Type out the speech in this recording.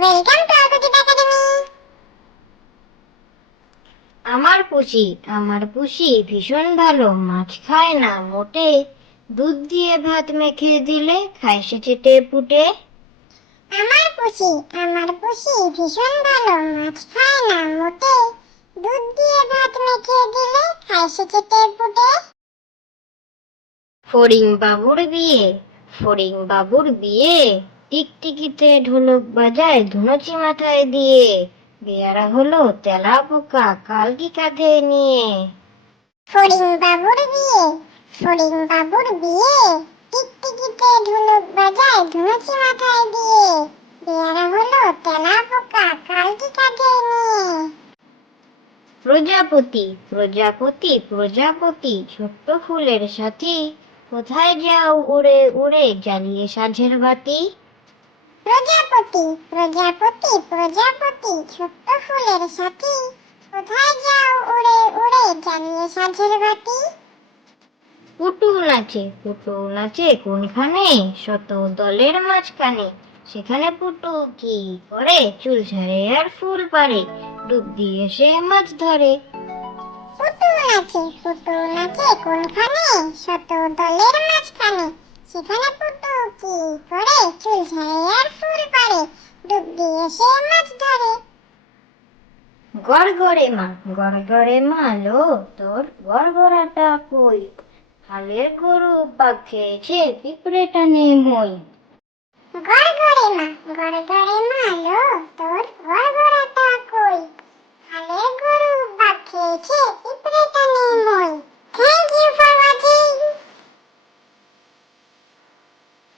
Welcome to আকুজিত academy. আমার পুষি ভীষণ ভালো, মাছ খায় না মোটে, দুধ দিয়ে ভাত মেখে দিলে খায় সে চেটে পুটে। আমার পুষি ভীষণ ভালো, মাছ খায় না মোটে, দুধ দিয়ে ভাত মেখে দিলে খায় সে চেটে পুটে। ফড়িং বাবুর বিয়ে, টিকটিকিতে ঢোলক বাজায় ধুনুচি মাথায় দিয়ে, বেয়ারা হলো তেলা পোকা কালকি কাঁধে নিয়ে। ফড়িং বাবুর বিয়ে, টিকটিকিতে ঢোলক বাজায় ধুনুচি মাথায় দিয়ে, বেয়ারা হলো তেলা পোকা কালকি কাঁধে নিয়ে। প্রজাপতি ছোট্ট ফুলের সাথী, কোথায় যাও উড়ে উড়ে জ্বালিয়ে সাঁঝের বাতি। প্রজাপতি ছোট্ট ফুলের সাথী, কোথায় যাও উড়ে উড়ে জ্বালিয়ে সাঁঝের বাতি। পুটুল নাচে কোনখানে, শত দলের মাঝখানে, সেখানে পুটুল কি করে, চুল ঝাড়ে আর ফুল পাড়ে, ডুব দিয়ে সে মাছ ধরে। পুতুল নাচে কোনখানে, শত দলের মাঝখানে, সেখানে পুতুল কি করে, চুল ঝাড়ে আর ফুল পাড়ে, ডুব দিয়ে সে মাছ ধরে। গড়গড়ে মা লো, তোর গড়গড়াটা কই, হালের গরু পাক খেয়েছে পিঁপড়ে টানে মই। গড়গড়ে মা লো,